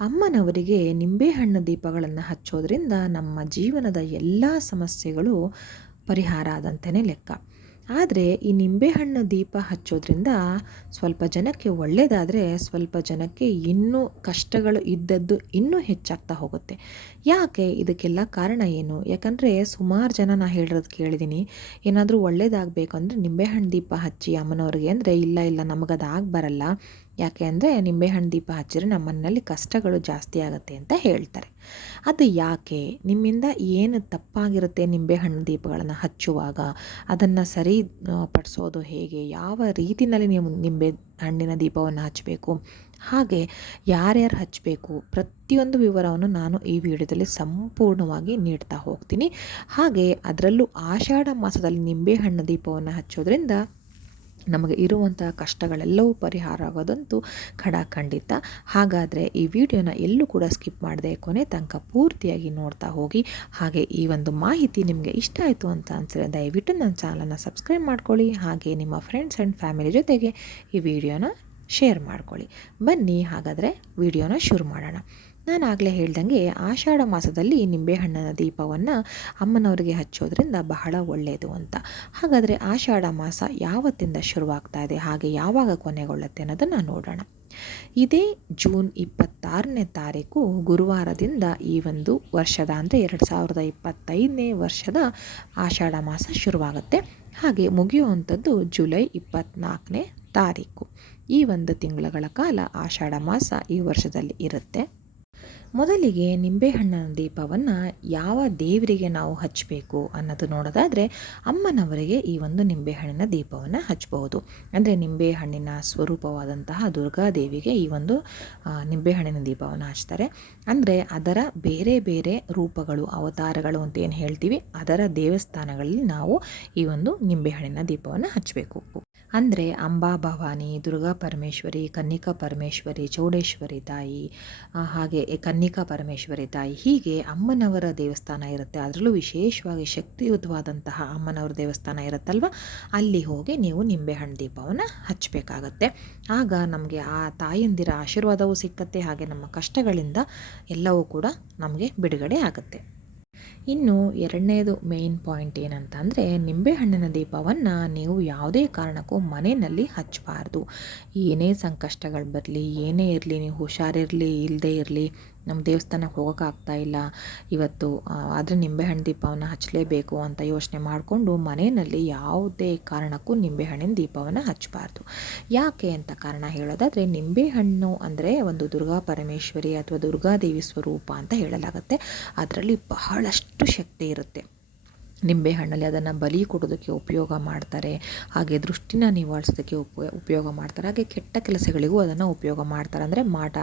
ಅಮ್ಮನವರಿಗೆ ನಿಂಬೆಹಣ್ಣು ದೀಪಗಳನ್ನು ಹಚ್ಚೋದ್ರಿಂದ ನಮ್ಮ ಜೀವನದ ಎಲ್ಲ ಸಮಸ್ಯೆಗಳು ಪರಿಹಾರ ಆದಂತೆಯೇ ಲೆಕ್ಕ. ಆದರೆ ಈ ನಿಂಬೆಹಣ್ಣು ದೀಪ ಹಚ್ಚೋದ್ರಿಂದ ಸ್ವಲ್ಪ ಜನಕ್ಕೆ ಒಳ್ಳೆಯದಾದರೆ ಸ್ವಲ್ಪ ಜನಕ್ಕೆ ಇನ್ನೂ ಕಷ್ಟಗಳು ಇದ್ದದ್ದು ಇನ್ನೂ ಹೆಚ್ಚಾಗ್ತಾ ಹೋಗುತ್ತೆ. ಯಾಕೆ? ಇದಕ್ಕೆಲ್ಲ ಕಾರಣ ಏನು? ಯಾಕಂದರೆ ಸುಮಾರು ಜನ ನಾನು ಹೇಳಿರೋದು ಕೇಳಿದ್ದೀನಿ ಏನಾದರೂ ಒಳ್ಳೇದಾಗಬೇಕು ಅಂದರೆ ನಿಂಬೆಹಣ್ಣು ದೀಪ ಹಚ್ಚಿ ಅಮ್ಮನವ್ರಿಗೆ ಅಂದರೆ ಇಲ್ಲ ಇಲ್ಲ ನಮಗದು ಆಗಿ ಬರಲ್ಲ ಯಾಕೆ ಅಂದರೆ ನಿಂಬೆಹಣ್ಣು ದೀಪ ಹಚ್ಚಿದ್ರೆ ನಮ್ಮ ಕಷ್ಟಗಳು ಜಾಸ್ತಿ ಆಗುತ್ತೆ ಅಂತ ಹೇಳ್ತಾರೆ. ಅದು ಯಾಕೆ? ನಿಮ್ಮಿಂದ ಏನು ತಪ್ಪಾಗಿರುತ್ತೆ ನಿಂಬೆಹಣ್ಣು ದೀಪಗಳನ್ನು ಹಚ್ಚುವಾಗ? ಅದನ್ನು ಸರಿ ಪಡಿಸೋದು ಹೇಗೆ? ಯಾವ ರೀತಿಯಲ್ಲಿ ನೀವು ನಿಂಬೆ ಹಣ್ಣಿನ ದೀಪವನ್ನು ಹಚ್ಚಬೇಕು? ಹಾಗೆ ಯಾರ್ಯಾರು ಹಚ್ಚಬೇಕು? ಪ್ರತಿಯೊಂದು ವಿವರವನ್ನು ನಾನು ಈ ವಿಡಿಯೋದಲ್ಲಿ ಸಂಪೂರ್ಣವಾಗಿ ನೀಡ್ತಾ ಹೋಗ್ತೀನಿ. ಹಾಗೆ ಅದರಲ್ಲೂ ಆಷಾಢ ಮಾಸದಲ್ಲಿ ನಿಂಬೆಹಣ್ಣು ದೀಪವನ್ನು ಹಚ್ಚೋದ್ರಿಂದ ನಮಗೆ ಇರುವಂಥ ಕಷ್ಟಗಳೆಲ್ಲವೂ ಪರಿಹಾರ ಆಗೋದಂತೂ ಖಡಾಖಂಡಿತ ಹಾಗಾದರೆ ಈ ವಿಡಿಯೋನ ಎಲ್ಲೂ ಕೂಡ ಸ್ಕಿಪ್ ಮಾಡದೆ ಕೊನೆ ತನಕ ಪೂರ್ತಿಯಾಗಿ ನೋಡ್ತಾ ಹೋಗಿ. ಹಾಗೆ ಈ ಒಂದು ಮಾಹಿತಿ ನಿಮಗೆ ಇಷ್ಟ ಆಯಿತು ಅಂತ ಅನಿಸಿದ್ರೆ ದಯವಿಟ್ಟು ನನ್ನ ಚಾನಲನ್ನು ಸಬ್ಸ್ಕ್ರೈಬ್ ಮಾಡ್ಕೊಳ್ಳಿ. ಹಾಗೆ ನಿಮ್ಮ ಫ್ರೆಂಡ್ಸ್ ಆ್ಯಂಡ್ ಫ್ಯಾಮಿಲಿ ಜೊತೆಗೆ ಈ ವಿಡಿಯೋನ ಶೇರ್ ಮಾಡ್ಕೊಳ್ಳಿ. ಬನ್ನಿ ಹಾಗಾದರೆ ವಿಡಿಯೋನ ಶುರು ಮಾಡೋಣ. ನಾನು ಆಗಲೇ ಹೇಳ್ದಂಗೆ ಆಷಾಢ ಮಾಸದಲ್ಲಿ ನಿಂಬೆಹಣ್ಣಿನ ದೀಪವನ್ನು ಅಮ್ಮನವರಿಗೆ ಹಚ್ಚೋದ್ರಿಂದ ಬಹಳ ಒಳ್ಳೆಯದು ಅಂತ. ಹಾಗಾದರೆ ಆಷಾಢ ಮಾಸ ಯಾವತ್ತಿಂದ ಶುರುವಾಗ್ತಾ ಇದೆ? ಹಾಗೆ ಯಾವಾಗ ಕೊನೆಗೊಳ್ಳುತ್ತೆ ಅನ್ನೋದನ್ನು ನೋಡೋಣ. ಇದೇ ಜೂನ್ ಇಪ್ಪತ್ತಾರನೇ ತಾರೀಕು ಗುರುವಾರದಿಂದ ಈ ಒಂದು ವರ್ಷದ ಅಂದರೆ ಎರಡು ಸಾವಿರದ ಇಪ್ಪತ್ತೈದನೇ ವರ್ಷದ ಆಷಾಢ ಮಾಸ ಶುರುವಾಗುತ್ತೆ. ಹಾಗೆ ಮುಗಿಯುವಂಥದ್ದು ಜುಲೈ ಇಪ್ಪತ್ತ್ನಾಲ್ಕನೇ ತಾರೀಕು. ಈ ಒಂದು ತಿಂಗಳುಗಳ ಕಾಲ ಆಷಾಢ ಮಾಸ ಈ ವರ್ಷದಲ್ಲಿ ಇರುತ್ತೆ. ಮೊದಲಿಗೆ ನಿಂಬೆಹಣ್ಣಿನ ದೀಪವನ್ನು ಯಾವ ದೇವರಿಗೆ ನಾವು ಹಚ್ಚಬೇಕು ಅನ್ನೋದು ನೋಡೋದಾದರೆ ಅಮ್ಮನವರಿಗೆ ಈ ಒಂದು ನಿಂಬೆಹಣ್ಣಿನ ದೀಪವನ್ನು ಹಚ್ಚಬಹುದು. ಅಂದರೆ ನಿಂಬೆಹಣ್ಣಿನ ಸ್ವರೂಪವಾದಂತಹ ದುರ್ಗಾದೇವಿಗೆ ಈ ಒಂದು ನಿಂಬೆಹಣ್ಣಿನ ದೀಪವನ್ನು ಹಚ್ತಾರೆ. ಅಂದರೆ ಅದರ ಬೇರೆ ಬೇರೆ ರೂಪಗಳು, ಅವತಾರಗಳು ಅಂತ ಏನು ಹೇಳ್ತೀವಿ, ಅದರ ದೇವಸ್ಥಾನಗಳಲ್ಲಿ ನಾವು ಈ ಒಂದು ನಿಂಬೆಹಣ್ಣಿನ ದೀಪವನ್ನು ಹಚ್ಚಬೇಕು ಅಂದರೆ ಅಂಬಾ ಭವಾನಿ, ದುರ್ಗಾ ಪರಮೇಶ್ವರಿ, ಕನ್ನಿಕಾ ಪರಮೇಶ್ವರಿ, ಚೌಡೇಶ್ವರಿ ತಾಯಿ ಹಾಗೆ ಕನ್ನಿಕಾ ಪರಮೇಶ್ವರಿ ತಾಯಿ. ಹೀಗೆ ಅಮ್ಮನವರ ದೇವಸ್ಥಾನ ಇರುತ್ತೆ. ಅದರಲ್ಲೂ ವಿಶೇಷವಾಗಿ ಶಕ್ತಿಯುತವಾದಂತಹ ಅಮ್ಮನವರ ದೇವಸ್ಥಾನ ಇರುತ್ತಲ್ವ? ಅಲ್ಲಿ ಹೋಗಿ ನೀವು ನಿಂಬೆಹಣ್ಣು ದೀಪವನ್ನು ಹಚ್ಚಬೇಕಾಗತ್ತೆ ಆಗ ನಮಗೆ ಆ ತಾಯಂದಿರ ಆಶೀರ್ವಾದವೂ ಸಿಕ್ಕತ್ತೆ. ಹಾಗೆ ನಮ್ಮ ಕಷ್ಟಗಳಿಂದ ಎಲ್ಲವೂ ಕೂಡ ನಮಗೆ ಬಿಡುಗಡೆ ಆಗುತ್ತೆ. ಇನ್ನು ಎರಡನೇದು ಮೇಯ್ನ್ ಪಾಯಿಂಟ್ ಏನಂತಂದರೆ, ನಿಂಬೆಹಣ್ಣಿನ ದೀಪವನ್ನು ನೀವು ಯಾವುದೇ ಕಾರಣಕ್ಕೂ ಮನೆಯಲ್ಲಿ ಹಚ್ಚಬಾರ್ದು ಏನೇ ಸಂಕಷ್ಟಗಳು ಬರಲಿ, ಏನೇ ಇರಲಿ, ನೀವು ಹುಷಾರಿರಲಿ ಇಲ್ಲದೇ ಇರಲಿ ನಮ್ಮ ದೇವಸ್ಥಾನಕ್ಕೆ ಹೋಗೋಕ್ಕಾಗ್ತಾ ಇಲ್ಲ. ಇವತ್ತು ಆದರೆ ನಿಂಬೆಹಣ್ಣು ದೀಪವನ್ನು ಹಚ್ಚಲೇಬೇಕು ಅಂತ ಯೋಚನೆ ಮಾಡಿಕೊಂಡು ಮನೆಯಲ್ಲಿ ಯಾವುದೇ ಕಾರಣಕ್ಕೂ ನಿಂಬೆಹಣ್ಣಿನ ದೀಪವನ್ನು ಹಚ್ಚಬಾರ್ದು. ಯಾಕೆ ಅಂತ ಕಾರಣ ಹೇಳೋದಾದರೆ, ನಿಂಬೆಹಣ್ಣು ಅಂದರೆ ಒಂದು ದುರ್ಗಾ ಪರಮೇಶ್ವರಿ ಅಥವಾ ದುರ್ಗಾದೇವಿ ಸ್ವರೂಪ ಅಂತ ಹೇಳಲಾಗುತ್ತೆ. ಅದರಲ್ಲಿ ಬಹಳಷ್ಟು ಶಕ್ತಿ ಇರುತ್ತೆ. ನಿಂಬೆಹಣ್ಣಲ್ಲಿ ಅದನ್ನು ಬಲಿ ಕೊಡೋದಕ್ಕೆ ಉಪಯೋಗ ಮಾಡ್ತಾರೆ. ಹಾಗೆ ದೃಷ್ಟಿನ ನಿವಾರಿಸೋದಕ್ಕೆ ಉಪ, ಉಪಯೋಗ ಮಾಡ್ತಾರೆ. ಹಾಗೆ ಕೆಟ್ಟ ಕೆಲಸಗಳಿಗೂ ಅದನ್ನು ಉಪಯೋಗ ಮಾಡ್ತಾರೆ. ಅಂದರೆ ಮಾಟ,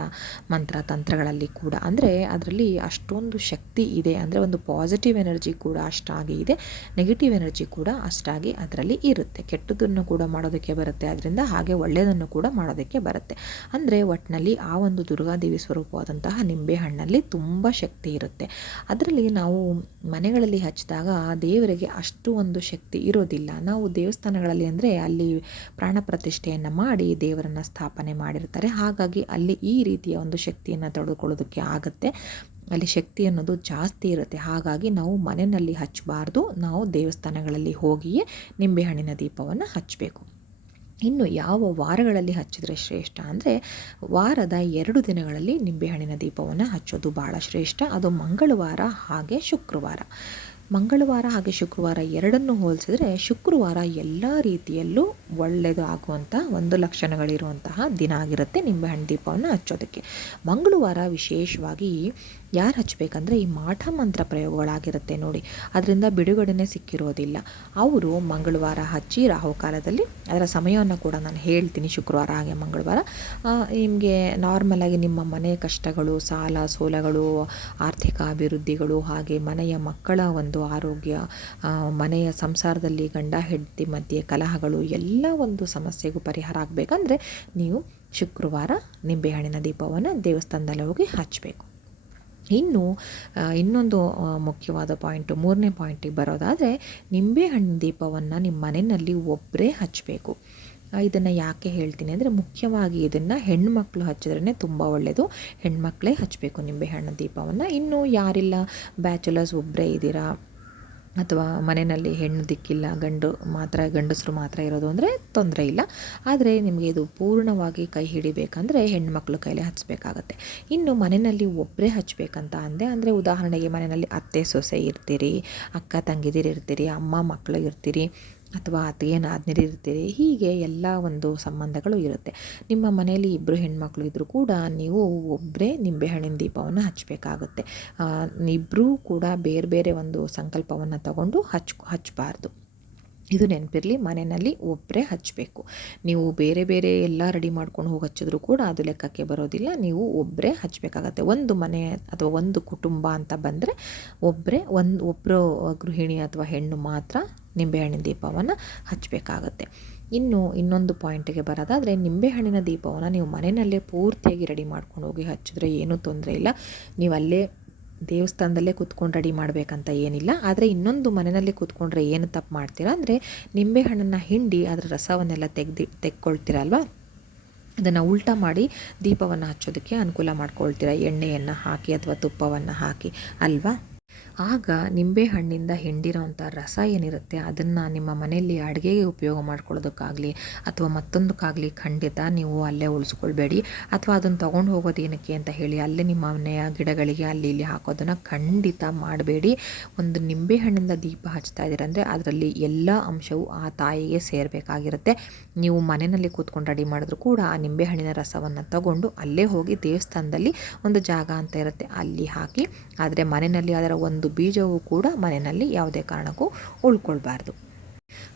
ಮಂತ್ರ, ತಂತ್ರಗಳಲ್ಲಿ ಕೂಡ. ಅಂದರೆ ಅದರಲ್ಲಿ ಅಷ್ಟೊಂದು ಶಕ್ತಿ ಇದೆ. ಅಂದರೆ ಒಂದು ಪಾಸಿಟಿವ್ ಎನರ್ಜಿ ಕೂಡ ಅಷ್ಟಾಗಿ ಇದೆ. ನೆಗೆಟಿವ್ ಎನರ್ಜಿ ಕೂಡ ಅಷ್ಟಾಗಿ ಅದರಲ್ಲಿ ಇರುತ್ತೆ. ಕೆಟ್ಟದನ್ನು ಕೂಡ ಮಾಡೋದಕ್ಕೆ ಬರುತ್ತೆ. ಅದರಿಂದ ಹಾಗೆ ಒಳ್ಳೆಯದನ್ನು ಕೂಡ ಮಾಡೋದಕ್ಕೆ ಬರುತ್ತೆ. ಅಂದರೆ ಒಟ್ಟಿನಲ್ಲಿ ಆ ಒಂದು ದುರ್ಗಾದೇವಿ ಸ್ವರೂಪವಾದಂತಹ ನಿಂಬೆಹಣ್ಣಲ್ಲಿ ತುಂಬ ಶಕ್ತಿ ಇರುತ್ತೆ. ಅದರಲ್ಲಿ ನಾವು ಮನೆಗಳಲ್ಲಿ ಹಚ್ಚಿದಾಗ ದೇವರಿಗೆ ಅಷ್ಟು ಒಂದು ಶಕ್ತಿ ಇರೋದಿಲ್ಲ. ನಾವು ದೇವಸ್ಥಾನಗಳಲ್ಲಿ ಅಂದರೆ ಅಲ್ಲಿ ಪ್ರಾಣ ಪ್ರತಿಷ್ಠೆಯನ್ನು ಮಾಡಿ ದೇವರನ್ನು ಸ್ಥಾಪನೆ ಮಾಡಿರ್ತಾರೆ. ಹಾಗಾಗಿ ಅಲ್ಲಿ ಈ ರೀತಿಯ ಒಂದು ಶಕ್ತಿಯನ್ನು ತೊಡೆದುಕೊಳ್ಳೋದಕ್ಕೆ ಆಗುತ್ತೆ. ಅಲ್ಲಿ ಶಕ್ತಿ ಅನ್ನೋದು ಜಾಸ್ತಿ ಇರುತ್ತೆ. ಹಾಗಾಗಿ ನಾವು ಮನೆಯಲ್ಲಿ ಹಚ್ಚಬಾರ್ದು. ನಾವು ದೇವಸ್ಥಾನಗಳಲ್ಲಿ ಹೋಗಿಯೇ ನಿಂಬೆಹಣ್ಣಿನ ದೀಪವನ್ನು ಹಚ್ಚಬೇಕು. ಇನ್ನು ಯಾವ ವಾರಗಳಲ್ಲಿ ಹಚ್ಚಿದರೆ ಶ್ರೇಷ್ಠ ಅಂದರೆ ವಾರದ ಎರಡು ದಿನಗಳಲ್ಲಿ ನಿಂಬೆಹಣ್ಣಿನ ದೀಪವನ್ನು ಹಚ್ಚೋದು ಭಾಳ ಶ್ರೇಷ್ಠ. ಅದು ಮಂಗಳವಾರ ಹಾಗೆ ಶುಕ್ರವಾರ. ಮಂಗಳವಾರ ಹಾಗೆ ಶುಕ್ರವಾರ ಎರಡನ್ನು ಹೋಲಿಸಿದ್ರೆ ಶುಕ್ರವಾರ ಎಲ್ಲ ರೀತಿಯಲ್ಲೂ ಒಳ್ಳೆಯದು ಆಗುವಂಥ ಒಂದು ಲಕ್ಷಣಗಳಿರುವಂತಹ ದಿನ ಆಗಿರುತ್ತೆ ನಿಂಬೆಹಣ್ಣು ದೀಪವನ್ನು ಹಚ್ಚೋದಕ್ಕೆ. ಮಂಗಳವಾರ ವಿಶೇಷವಾಗಿ ಯಾರು ಹಚ್ಚಬೇಕಂದ್ರೆ ಈ ಮಾಠ ಮಂತ್ರ ಪ್ರಯೋಗಗಳಾಗಿರುತ್ತೆ ನೋಡಿ. ಅದರಿಂದ ಬಿಡುಗಡೆನೆ ಸಿಕ್ಕಿರೋದಿಲ್ಲ. ಅವರು ಮಂಗಳವಾರ ಹಚ್ಚಿ ರಾಹುಕಾಲದಲ್ಲಿ ಅದರ ಸಮಯವನ್ನು ಕೂಡ ನಾನು ಹೇಳ್ತೀನಿ ಶುಕ್ರವಾರ ಹಾಗೆ ಮಂಗಳವಾರ. ನಿಮಗೆ ನಾರ್ಮಲಾಗಿ ನಿಮ್ಮ ಮನೆ ಕಷ್ಟಗಳು, ಸಾಲ, ಸೋಲಗಳು, ಆರ್ಥಿಕ ಅಭಿವೃದ್ಧಿಗಳು ಹಾಗೆ ಮನೆಯ ಮಕ್ಕಳ ಒಂದು ಆರೋಗ್ಯ ಮನೆಯ ಸಂಸಾರದಲ್ಲಿ ಗಂಡ, ಹೆಂಡತಿ ಮಧ್ಯೆ ಕಲಹಗಳು ಎಲ್ಲ ಒಂದು ಸಮಸ್ಯೆಗೂ ಪರಿಹಾರ ಆಗಬೇಕಂದ್ರೆ ನೀವು ಶುಕ್ರವಾರ ನಿಂಬೆಹಣ್ಣಿನ ದೀಪವನ್ನು ದೇವಸ್ಥಾನದಲ್ಲಿ ಹೋಗಿ ಹಚ್ಚಬೇಕು ಇನ್ನು ಇನ್ನೊಂದು ಮುಖ್ಯವಾದ ಪಾಯಿಂಟು, ಮೂರನೇ ಪಾಯಿಂಟಿಗೆ ಬರೋದಾದರೆ ನಿಂಬೆಹಣ್ಣು ದೀಪವನ್ನು ನಿಮ್ಮ ಮನೆಯಲ್ಲಿ ಒಬ್ಬರೇ ಹಚ್ಚಬೇಕು ಇದನ್ನು ಯಾಕೆ ಹೇಳ್ತೀನಿ ಅಂದರೆ, ಮುಖ್ಯವಾಗಿ ಇದನ್ನು ಹೆಣ್ಮಕ್ಳು ಹಚ್ಚಿದ್ರೇ ತುಂಬ ಒಳ್ಳೆಯದು ಹೆಣ್ಮಕ್ಳೇ ಹಚ್ಚಬೇಕು ನಿಂಬೆಹಣ್ಣು ದೀಪವನ್ನು. ಇನ್ನು ಯಾರಿಲ್ಲ, ಬ್ಯಾಚುಲರ್ಸ್ ಒಬ್ಬರೇ ಇದ್ದೀರಾ ಅಥವಾ ಮನೆಯಲ್ಲಿ ಹೆಣ್ಣು ದಿಕ್ಕಿಲ್ಲ, ಗಂಡು ಮಾತ್ರ, ಗಂಡಸರು ಮಾತ್ರ ಇರೋದು ಅಂದರೆ ತೊಂದರೆ ಇಲ್ಲ. ಆದರೆ ನಿಮಗೆ ಇದು ಪೂರ್ಣವಾಗಿ ಕೈ ಹಿಡಿಬೇಕಂದ್ರೆ ಹೆಣ್ಮಕ್ಳು ಕೈಲಿ ಹಚ್ಚಬೇಕಾಗತ್ತೆ ಇನ್ನು ಮನೆಯಲ್ಲಿ ಒಬ್ಬರೇ ಹಚ್ಚಬೇಕಂತ ಅಂದೆ, ಅಂದರೆ ಉದಾಹರಣೆಗೆ ಮನೆಯಲ್ಲಿ ಅತ್ತೆ, ಸೊಸೆ ಇರ್ತೀರಿ, ಅಕ್ಕ, ತಂಗಿದಿರು ಇರ್ತೀರಿ, ಅಮ್ಮ ಮಕ್ಕಳು ಇರ್ತೀರಿ ಅಥವಾ ಅತ್ತಿಗೆ ನಾದ್ನೀರು ಇರ್ತೀರಿ ಹೀಗೆ ಎಲ್ಲ ಒಂದು ಸಂಬಂಧಗಳು ಇರುತ್ತೆ. ನಿಮ್ಮ ಮನೆಯಲ್ಲಿ ಇಬ್ಬರು ಹೆಣ್ಮಕ್ಳು ಇದ್ದರೂ ಕೂಡ ನೀವು ಒಬ್ಬರೇ ನಿಂಬೆಹಣ್ಣಿನ ದೀಪವನ್ನು ಹಚ್ಚಬೇಕಾಗುತ್ತೆ ಇಬ್ಬರೂ ಕೂಡ ಬೇರೆ ಬೇರೆ ಒಂದು ಸಂಕಲ್ಪವನ್ನು ತಗೊಂಡು ಹಚ್ ಹಚ್ಚಬಾರ್ದು ಇದು ನೆನಪಿರಲಿ, ಮನೆಯಲ್ಲಿ ಒಬ್ಬರೇ ಹಚ್ಚಬೇಕು ನೀವು ಬೇರೆ ಬೇರೆ ಎಲ್ಲ ರೆಡಿ ಮಾಡ್ಕೊಂಡು ಹೋಗಿ ಹಚ್ಚಿದ್ರು ಕೂಡ ಅದು ಲೆಕ್ಕಕ್ಕೆ ಬರೋದಿಲ್ಲ. ನೀವು ಒಬ್ಬರೇ ಹಚ್ಚಬೇಕಾಗತ್ತೆ ಒಂದು ಮನೆ ಅಥವಾ ಒಂದು ಕುಟುಂಬ ಅಂತ ಬಂದರೆ ಒಬ್ಬರೇ ಒಂದು ಒಬ್ಬರು ಗೃಹಿಣಿ ಅಥವಾ ಹೆಣ್ಣು ಮಾತ್ರ ನಿಂಬೆಹಣ್ಣಿನ ದೀಪವನ್ನು ಹಚ್ಚಬೇಕಾಗತ್ತೆ ಇನ್ನು ಇನ್ನೊಂದು ಪಾಯಿಂಟಿಗೆ ಬರೋದಾದರೆ ನಿಂಬೆಹಣ್ಣಿನ ದೀಪವನ್ನು ನೀವು ಮನೆಯಲ್ಲೇ ಪೂರ್ತಿಯಾಗಿ ರೆಡಿ ಮಾಡ್ಕೊಂಡು ಹೋಗಿ ಹಚ್ಚಿದ್ರೆ ಏನೂ ತೊಂದರೆ ಇಲ್ಲ. ನೀವು ಅಲ್ಲೇ ದೇವಸ್ಥಾನದಲ್ಲೇ ಕೂತ್ಕೊಂಡು ರೆಡಿ ಮಾಡಬೇಕಂತ ಏನಿಲ್ಲ. ಆದರೆ ಇನ್ನೊಂದು ಮನೆಯಲ್ಲಿ ಕೂತ್ಕೊಂಡ್ರೆ ಏನು ತಪ್ಪು ಮಾಡ್ತೀರಾ? ಅಂದರೆ ನಿಂಬೆಹಣ್ಣನ್ನು ಹಿಂಡಿ ಅದರ ರಸವನ್ನೆಲ್ಲ ತೆಗ್ದು, ತೆಕ್ಕೊಳ್ತೀರಲ್ವ? ಅದನ್ನು ಉಲ್ಟಾ ಮಾಡಿ ದೀಪವನ್ನು ಹಚ್ಚೋದಕ್ಕೆ ಅನುಕೂಲ ಮಾಡ್ಕೊಳ್ತೀರಾ? ಎಣ್ಣೆಯನ್ನು ಹಾಕಿ ಅಥವಾ ತುಪ್ಪವನ್ನು ಹಾಕಿ, ಅಲ್ವಾ? ಆಗ ನಿಂಬೆಹಣ್ಣಿಂದ ಹಿಂಡಿರೋವಂಥ ರಸ ಏನಿರುತ್ತೆ, ಅದನ್ನು ನಿಮ್ಮ ಮನೆಯಲ್ಲಿ ಅಡುಗೆಗೆ ಉಪಯೋಗ ಮಾಡ್ಕೊಳ್ಳೋದಕ್ಕಾಗಲಿ ಅಥವಾ ಮತ್ತೊಂದಕ್ಕಾಗಲಿ ಖಂಡಿತ ನೀವು ಅಲ್ಲೇ ಉಳಿಸ್ಕೊಳ್ಬೇಡಿ ಅಥವಾ ಅದನ್ನು ತೊಗೊಂಡು ಹೋಗೋದು ಏನಕ್ಕೆ ಅಂತ ಹೇಳಿ ಅಲ್ಲೇ ನಿಮ್ಮ ಮನೆಯ ಗಿಡಗಳಿಗೆ ಅಲ್ಲಿ ಇಲ್ಲಿ ಹಾಕೋದನ್ನು ಖಂಡಿತ ಮಾಡಬೇಡಿ. ಒಂದು ನಿಂಬೆಹಣ್ಣಿಂದ ದೀಪ ಹಚ್ತಾ ಇದ್ದೀರಂದರೆ ಅದರಲ್ಲಿ ಎಲ್ಲ ಅಂಶವು ಆ ತಾಯಿಗೆ ಸೇರಬೇಕಾಗಿರುತ್ತೆ. ನೀವು ಮನೆಯಲ್ಲಿ ಕೂತ್ಕೊಂಡು ರೆಡಿ ಮಾಡಿದ್ರು ಕೂಡ ಆ ನಿಂಬೆಹಣ್ಣಿನ ರಸವನ್ನು ತಗೊಂಡು ಅಲ್ಲೇ ಹೋಗಿ ದೇವಸ್ಥಾನದಲ್ಲಿ ಒಂದು ಜಾಗ ಅಂತ ಇರುತ್ತೆ, ಅಲ್ಲಿ ಹಾಕಿ. ಆದರೆ ಮನೆಯಲ್ಲಿ ಅದರ ಒಂದು ಬೀಜವೂ ಕೂಡ ಮನೆಯಲ್ಲಿ ಯಾವುದೇ ಕಾರಣಕ್ಕೂ ಉಳ್ಕೊಳ್ಬಾರ್ದು.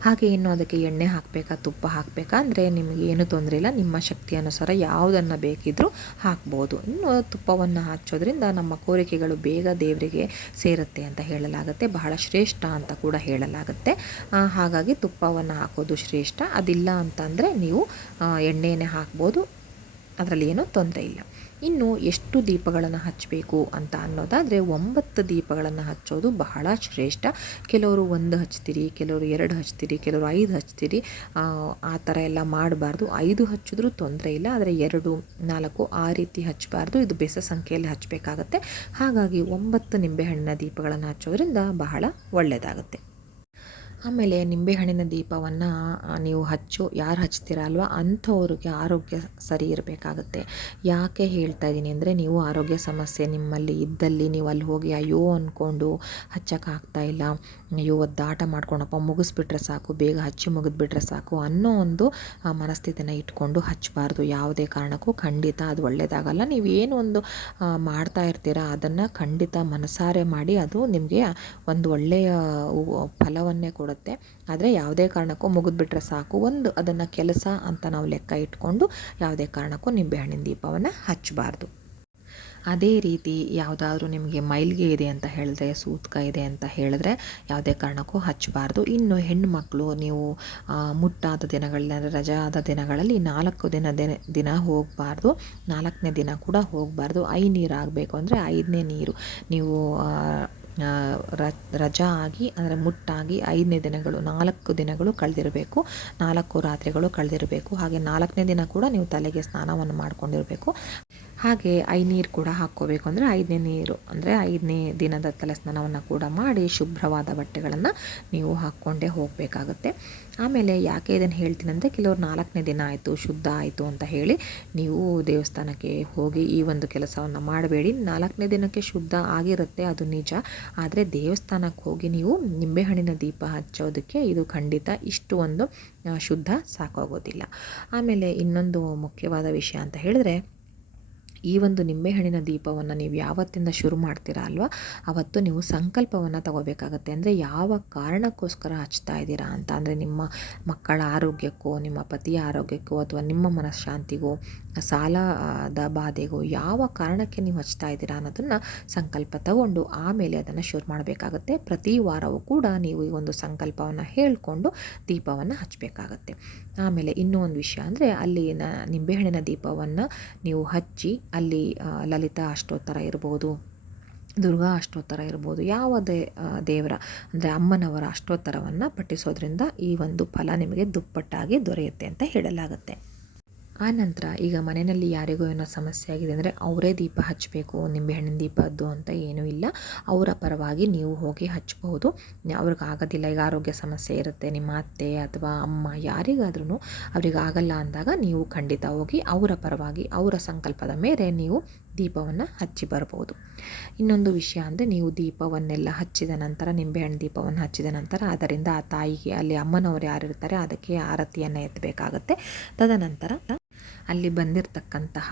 ಹಾಗೆ ಇನ್ನು ಅದಕ್ಕೆ ಎಣ್ಣೆ ಹಾಕಬೇಕಾ, ತುಪ್ಪ ಹಾಕಬೇಕಾ ಅಂದರೆ ನಿಮಗೆ ಏನು ತೊಂದರೆ ಇಲ್ಲ. ನಿಮ್ಮ ಶಕ್ತಿ ಅನುಸಾರ ಯಾವುದನ್ನು ಬೇಕಿದ್ದರೂ ಹಾಕ್ಬೋದು. ಇನ್ನು ತುಪ್ಪವನ್ನು ಹಚ್ಚೋದ್ರಿಂದ ನಮ್ಮ ಕೋರಿಕೆಗಳು ಬೇಗ ದೇವರಿಗೆ ಸೇರುತ್ತೆ ಅಂತ ಹೇಳಲಾಗುತ್ತೆ. ಬಹಳ ಶ್ರೇಷ್ಠ ಅಂತ ಕೂಡ ಹೇಳಲಾಗುತ್ತೆ. ಹಾಗಾಗಿ ತುಪ್ಪವನ್ನು ಹಾಕೋದು ಶ್ರೇಷ್ಠ. ಅದಿಲ್ಲ ಅಂತಂದರೆ ನೀವು ಎಣ್ಣೆಯೇ ಹಾಕ್ಬೋದು. ಅದರಲ್ಲಿ ಏನೂ ತೊಂದರೆ ಇಲ್ಲ. ಇನ್ನು ಎಷ್ಟು ದೀಪಗಳನ್ನು ಹಚ್ಚಬೇಕು ಅಂತ ಅನ್ನೋದಾದರೆ ಒಂಬತ್ತು ದೀಪಗಳನ್ನು ಹಚ್ಚೋದು ಬಹಳ ಶ್ರೇಷ್ಠ. ಕೆಲವರು ಒಂದು ಹಚ್ತೀರಿ, ಕೆಲವರು ಎರಡು ಹಚ್ತೀರಿ, ಕೆಲವರು ಐದು ಹಚ್ತೀರಿ. ಆ ಥರ ಎಲ್ಲ ಮಾಡಬಾರ್ದು. ಐದು ಹಚ್ಚಿದ್ರು ತೊಂದರೆ ಇಲ್ಲ, ಆದರೆ ಎರಡು, ನಾಲ್ಕು ಆ ರೀತಿ ಹಚ್ಚಬಾರ್ದು ಇದು ಬೆಸ ಸಂಖ್ಯೆಯಲ್ಲಿ ಹಚ್ಚಬೇಕಾಗತ್ತೆ ಹಾಗಾಗಿ ಒಂಬತ್ತು ನಿಂಬೆಹಣ್ಣಿನ ದೀಪಗಳನ್ನು ಹಚ್ಚೋದ್ರಿಂದ ಬಹಳ ಒಳ್ಳೆಯದಾಗುತ್ತೆ. ಆಮೇಲೆ ನಿಂಬೆಹಣ್ಣಿನ ದೀಪವನ್ನು ನೀವು ಹಚ್ಚು, ಯಾರು ಹಚ್ತೀರ ಅಲ್ವಾ, ಅಂಥವ್ರಿಗೆ ಆರೋಗ್ಯ ಸರಿ ಇರಬೇಕಾಗತ್ತೆ. ಯಾಕೆ ಹೇಳ್ತಾ ಇದ್ದೀನಿ ಅಂದರೆ, ನೀವು ಆರೋಗ್ಯ ಸಮಸ್ಯೆ ನಿಮ್ಮಲ್ಲಿ ಇದ್ದಲ್ಲಿ ನೀವು ಅಲ್ಲಿ ಹೋಗಿ ಅಯ್ಯೋ ಅಂದ್ಕೊಂಡು ಹಚ್ಚೋಕ್ಕಾಗ್ತಾ ಇಲ್ಲ. ಅಯ್ಯೋ ಒದ್ದಾಟ ಮಾಡ್ಕೊಂಡಪ್ಪ, ಮುಗಿಸ್ಬಿಟ್ರೆ ಸಾಕು, ಬೇಗ ಹಚ್ಚಿ ಮುಗಿದ್ಬಿಟ್ರೆ ಸಾಕು ಅನ್ನೋ ಒಂದು ಮನಸ್ಥಿತಿನ ಇಟ್ಕೊಂಡು ಹಚ್ಚಬಾರ್ದು ಯಾವುದೇ ಕಾರಣಕ್ಕೂ ಖಂಡಿತ ಅದು ಒಳ್ಳೆಯದಾಗಲ್ಲ ನೀವು ಏನು ಒಂದು ಮಾಡ್ತಾ ಇರ್ತೀರ, ಅದನ್ನು ಖಂಡಿತ ಮನಸಾರೆ ಮಾಡಿ, ಅದು ನಿಮಗೆ ಒಂದು ಒಳ್ಳೆಯ ಫಲವನ್ನೇ ಕೊಡುತ್ತೆ ಆದರೆ ಯಾವುದೇ ಕಾರಣಕ್ಕೂ ಮುಗಿದ್ಬಿಟ್ರೆ ಸಾಕು. ಒಂದು, ಅದನ್ನು ಕೆಲಸ ಅಂತ ನಾವು ಲೆಕ್ಕ ಇಟ್ಕೊಂಡು ಯಾವುದೇ ಕಾರಣಕ್ಕೂ ನಿಂಬೆಹಣ್ಣಿನ ದೀಪವನ್ನು ಹಚ್ಚಬಾರ್ದು. ಅದೇ ರೀತಿ ಯಾವುದಾದ್ರೂ ನಿಮಗೆ ಮೈಲ್ಗೆ ಇದೆ ಅಂತ ಹೇಳಿದ್ರೆ, ಸೂತ್ಕ ಇದೆ ಅಂತ ಹೇಳಿದ್ರೆ ಯಾವುದೇ ಕಾರಣಕ್ಕೂ ಹಚ್ಚಬಾರ್ದು. ಇನ್ನು ಹೆಣ್ಣು ಮಕ್ಕಳು ನೀವು ಮುಟ್ಟಾದ ದಿನಗಳಲ್ಲಿ ರಜಾ ಆದ ದಿನಗಳಲ್ಲಿ ನಾಲ್ಕು ದಿನ ದಿನ ದಿನ ಹೋಗಬಾರ್ದು. ನಾಲ್ಕನೇ ದಿನ ಕೂಡ ಹೋಗಬಾರ್ದು. ಐ ನೀರು ಆಗಬೇಕು ಅಂದರೆ ಐದನೇ ನೀರು. ನೀವು ರಜಾ ಆಗಿ, ಅಂದರೆ ಮುಟ್ಟಾಗಿ ಐದನೇ ದಿನಗಳು, ನಾಲ್ಕು ದಿನಗಳು ಕಳೆದಿರಬೇಕು. ನಾಲ್ಕು ರಾತ್ರಿಗಳು ಕಳೆದಿರಬೇಕು. ಹಾಗೆ ನಾಲ್ಕನೇ ದಿನ ಕೂಡ ನೀವು ತಲೆಗೆ ಸ್ನಾನವನ್ನು ಮಾಡ್ಕೊಂಡಿರಬೇಕು. ಹಾಗೆ ಐ ನೀರು ಕೂಡ ಹಾಕ್ಕೋಬೇಕು ಅಂದರೆ ಐದನೇ ನೀರು, ಅಂದರೆ ಐದನೇ ದಿನದ ತಲೆ ಸ್ನಾನವನ್ನು ಕೂಡ ಮಾಡಿ ಶುಭ್ರವಾದ ಬಟ್ಟೆಗಳನ್ನು ನೀವು ಹಾಕ್ಕೊಂಡೇ ಹೋಗಬೇಕಾಗತ್ತೆ. ಆಮೇಲೆ ಯಾಕೆ ಇದನ್ನು ಹೇಳ್ತೀನಿ ಅಂದರೆ ಕೆಲವರು ನಾಲ್ಕನೇ ದಿನ ಆಯಿತು, ಶುದ್ಧ ಆಯಿತು ಅಂತ ಹೇಳಿ ನೀವು ದೇವಸ್ಥಾನಕ್ಕೆ ಹೋಗಿ ಈ ಒಂದು ಕೆಲಸವನ್ನು ಮಾಡಬೇಡಿ. ನಾಲ್ಕನೇ ದಿನಕ್ಕೆ ಶುದ್ಧ ಆಗಿರುತ್ತೆ, ಅದು ನಿಜ. ಆದರೆ ದೇವಸ್ಥಾನಕ್ಕೆ ಹೋಗಿ ನೀವು ನಿಂಬೆಹಣ್ಣಿನ ದೀಪ ಹಚ್ಚೋದಕ್ಕೆ ಇದು ಖಂಡಿತ ಇಷ್ಟು ಒಂದು ಶುದ್ಧ ಸಾಕಾಗೋದಿಲ್ಲ. ಆಮೇಲೆ ಇನ್ನೊಂದು ಮುಖ್ಯವಾದ ವಿಷಯ ಅಂತ ಹೇಳಿದ್ರೆ ಈ ಒಂದು ನಿಂಬೆಹಣ್ಣಿನ ದೀಪವನ್ನು ನೀವು ಯಾವತ್ತಿಂದ ಶುರು ಮಾಡ್ತೀರಾ ಅಲ್ವಾ, ಅವತ್ತು ನೀವು ಸಂಕಲ್ಪವನ್ನು ತಗೋಬೇಕಾಗತ್ತೆ. ಅಂದರೆ ಯಾವ ಕಾರಣಕ್ಕೋಸ್ಕರ ಹಚ್ತಾ ಇದ್ದೀರಾ ಅಂತ. ಅಂದರೆ ನಿಮ್ಮ ಮಕ್ಕಳ ಆರೋಗ್ಯಕ್ಕೋ, ನಿಮ್ಮ ಪತಿಯ ಆರೋಗ್ಯಕ್ಕೋ, ಅಥವಾ ನಿಮ್ಮ ಮನಃಶಾಂತಿಗೋ, ಸಾಲದ ಬಾಧೆಗೋ, ಯಾವ ಕಾರಣಕ್ಕೆ ನೀವು ಹಚ್ತಾ ಇದ್ದೀರಾ ಅನ್ನೋದನ್ನು ಸಂಕಲ್ಪ ತಗೊಂಡು ಆಮೇಲೆ ಅದನ್ನು ಶುರು ಮಾಡಬೇಕಾಗತ್ತೆ. ಪ್ರತಿ ವಾರವೂ ಕೂಡ ನೀವು ಈ ಒಂದು ಸಂಕಲ್ಪವನ್ನು ಹೇಳಿಕೊಂಡು ದೀಪವನ್ನು ಹಚ್ಚಬೇಕಾಗತ್ತೆ ಆಮೇಲೆ ಇನ್ನೂ ಒಂದು ವಿಷಯ ಅಂದರೆ ಅಲ್ಲಿ ನಿಂಬೆಹಣ್ಣಿನ ದೀಪವನ್ನು ನೀವು ಹಚ್ಚಿ ಅಲ್ಲಿ ಲಲಿತಾ ಅಷ್ಟೋತ್ತರ ಇರ್ಬೋದು, ದುರ್ಗಾ ಅಷ್ಟೋತ್ತರ ಇರ್ಬೋದು ಯಾವುದೇ ದೇವರ, ಅಂದರೆ ಅಮ್ಮನವರ ಅಷ್ಟೋತ್ತರವನ್ನು ಪಠಿಸೋದ್ರಿಂದ ಈ ಒಂದು ಫಲ ನಿಮಗೆ ದುಪ್ಪಟ್ಟಾಗಿ ದೊರೆಯುತ್ತೆ ಅಂತ ಹೇಳಲಾಗುತ್ತೆ. ಆ ನಂತರ ಈಗ ಮನೆಯಲ್ಲಿ ಯಾರಿಗೋ ಏನೋ ಸಮಸ್ಯೆ ಆಗಿದೆ ಅಂದರೆ ಅವರೇ ದೀಪ ಹಚ್ಚಬೇಕು, ನಿಂಬೆಹಣ್ಣಿನ ದೀಪದ್ದು ಅಂತ ಏನೂ ಇಲ್ಲ. ಅವರ ಪರವಾಗಿ ನೀವು ಹೋಗಿ ಹಚ್ಚಬಹುದು. ಅವ್ರಿಗೆ ಆಗೋದಿಲ್ಲ, ಈಗ ಆರೋಗ್ಯ ಸಮಸ್ಯೆ ಇರುತ್ತೆ, ನಿಮ್ಮ ಅತ್ತೆ ಅಥವಾ ಅಮ್ಮ ಯಾರಿಗಾದ್ರೂ ಅವ್ರಿಗೆ ಆಗಲ್ಲ ಅಂದಾಗ ನೀವು ಖಂಡಿತ ಹೋಗಿ ಅವರ ಪರವಾಗಿ ಅವರ ಸಂಕಲ್ಪದ ಮೇಲೆ ನೀವು ದೀಪವನ್ನು ಹಚ್ಚಿ ಬರ್ಬೋದು. ಇನ್ನೊಂದು ವಿಷಯ ಅಂದರೆ ನೀವು ದೀಪವನ್ನೆಲ್ಲ ಹಚ್ಚಿದ ನಂತರ, ನಿಂಬೆಹಣ್ಣು ದೀಪವನ್ನು ಹಚ್ಚಿದ ನಂತರ, ಅದರಿಂದ ಆ ತಾಯಿಗೆ, ಅಲ್ಲಿ ಅಮ್ಮನವರು ಯಾರಿರ್ತಾರೆ, ಅದಕ್ಕೆ ಆರತಿಯನ್ನು ಎತ್ತಬೇಕಾಗತ್ತೆ ತದನಂತರ ಅಲ್ಲಿ ಬಂದಿರತಕ್ಕಂತಹ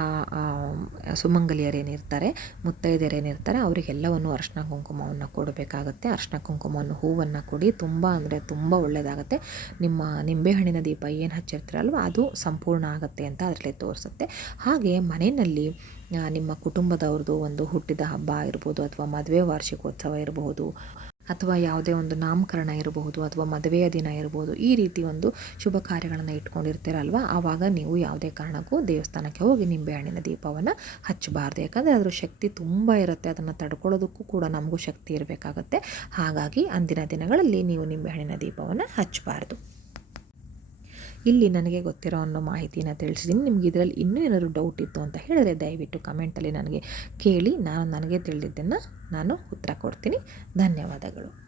ಸುಮಂಗಲಿಯರೇನಿರ್ತಾರೆ ಮುತ್ತೈದೆಯರೇನಿರ್ತಾರೆ ಅವರಿಗೆಲ್ಲವನ್ನು ಅರ್ಶಿನ ಕುಂಕುಮವನ್ನು ಕೊಡಬೇಕಾಗತ್ತೆ. ಅರ್ಶಿನ ಕುಂಕುಮವನ್ನು ಹೂವನ್ನು ಕೊಡಿ. ತುಂಬ ಅಂದರೆ ತುಂಬ ಒಳ್ಳೆಯದಾಗತ್ತೆ ನಿಮ್ಮ ನಿಂಬೆಹಣ್ಣಿನ ದೀಪ ಏನು ಹಚ್ಚಿರ್ತೀರಲ್ವ, ಅದು ಸಂಪೂರ್ಣ ಆಗುತ್ತೆ ಅಂತ ಅದರಲ್ಲಿ ತೋರಿಸುತ್ತೆ. ಹಾಗೆ ಮನೆಯಲ್ಲಿ ನಿಮ್ಮ ಕುಟುಂಬದವ್ರದ್ದು ಒಂದು ಹುಟ್ಟಿದ ಹಬ್ಬ ಇರ್ಬೋದು ಅಥವಾ ಮದುವೆ ವಾರ್ಷಿಕೋತ್ಸವ ಇರಬಹುದು ಅಥವಾ ಯಾವುದೇ ಒಂದು ನಾಮಕರಣ ಇರಬಹುದು ಅಥವಾ ಮದುವೆಯ ದಿನ ಇರಬಹುದು, ಈ ರೀತಿ ಒಂದು ಶುಭ ಕಾರ್ಯಗಳನ್ನು ಇಟ್ಕೊಂಡಿರ್ತೀರಲ್ವ? ಆವಾಗ ನೀವು ಯಾವುದೇ ಕಾರಣಕ್ಕೂ ದೇವಸ್ಥಾನಕ್ಕೆ ಹೋಗಿ ನಿಂಬೆಹಣ್ಣಿನ ದೀಪವನ್ನು ಹಚ್ಚಬಾರ್ದು. ಯಾಕಂದರೆ ಅದರ ಶಕ್ತಿ ತುಂಬ ಇರುತ್ತೆ, ಅದನ್ನು ತಡ್ಕೊಳ್ಳೋದಕ್ಕೂ ಕೂಡ ನಮಗೂ ಶಕ್ತಿ ಇರಬೇಕಾಗತ್ತೆ. ಹಾಗಾಗಿ ಅಂದಿನ ದಿನಗಳಲ್ಲಿ ನೀವು ನಿಂಬೆಹಣ್ಣಿನ ದೀಪವನ್ನು ಹಚ್ಚಬಾರ್ದು. ಇಲ್ಲಿ ನನಗೆ ಗೊತ್ತಿರೋ ಅನ್ನೋ ಮಾಹಿತಿನ ತಿಳಿಸಿದ್ದೀನಿ ನಿಮ್ಗೆ ಇದರಲ್ಲಿ ಇನ್ನೂ ಏನಾದರೂ ಡೌಟ್ ಇತ್ತು ಅಂತ ಹೇಳಿದ್ರೆ ದಯವಿಟ್ಟು ಕಮೆಂಟಲ್ಲಿ ನನಗೆ ಕೇಳಿ. ನಾನು ನನಗೆ ತಿಳಿದಿದ್ದನ್ನು ನಾನು ಉತ್ತರ ಕೊಡ್ತೀನಿ. ಧನ್ಯವಾದಗಳು.